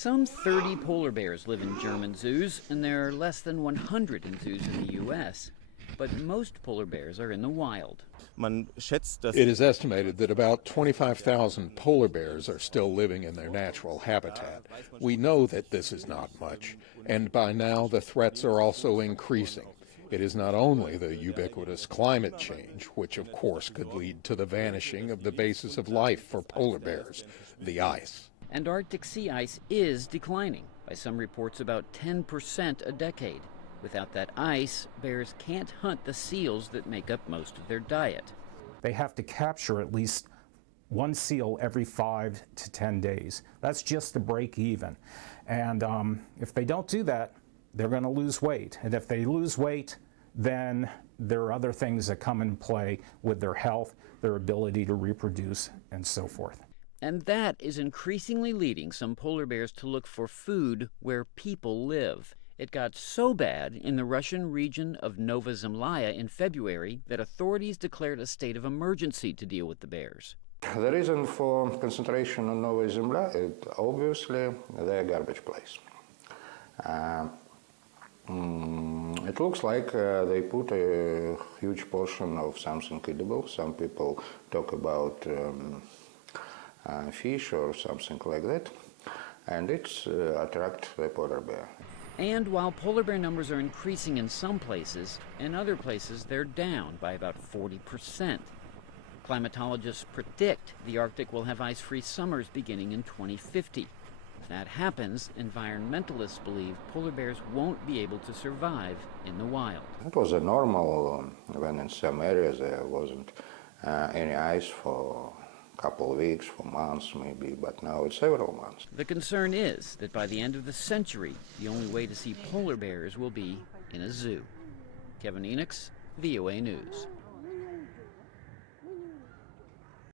Some 30 polar bears live in German zoos, and there are less than 100 in zoos in the U.S. But most polar bears are in the wild. It is estimated that about 25,000 polar bears are still living in their natural habitat. We know that this is not much, and by now the threats are also increasing. It is not only the ubiquitous climate change, which of course could lead to the vanishing of the basis of life for polar bears, the ice. And Arctic sea ice is declining, by some reports about 10% a decade. Without that ice, bears can't hunt the seals that make up most of their diet. They have to capture at least one seal every 5 to 10 days. That's just to break even. And if they don't do that, they're going to lose weight. And if they lose weight, then there are other things that come in play with their health, their ability to reproduce, and so forth. And that is increasingly leading some polar bears to look for food where people live. It got so bad in the Russian region of Nova Zemlya in February that authorities declared a state of emergency to deal with the bears. The reason for concentration on Nova Zemlya is obviously their garbage place. It looks like they put a huge portion of something edible. Some people talk about fish or something like that, and it's attract the polar bear. And while polar bear numbers are increasing in some places, in other places they're down by about 40%. Climatologists predict the Arctic will have ice-free summers beginning in 2050. If that happens, environmentalists believe polar bears won't be able to survive in the wild. It was a normal when in some areas there wasn't any ice for a couple of weeks, for months maybe, but now it's several months. The concern is that by the end of the century, the only way to see polar bears will be in a zoo. Kevin Enochs, VOA News.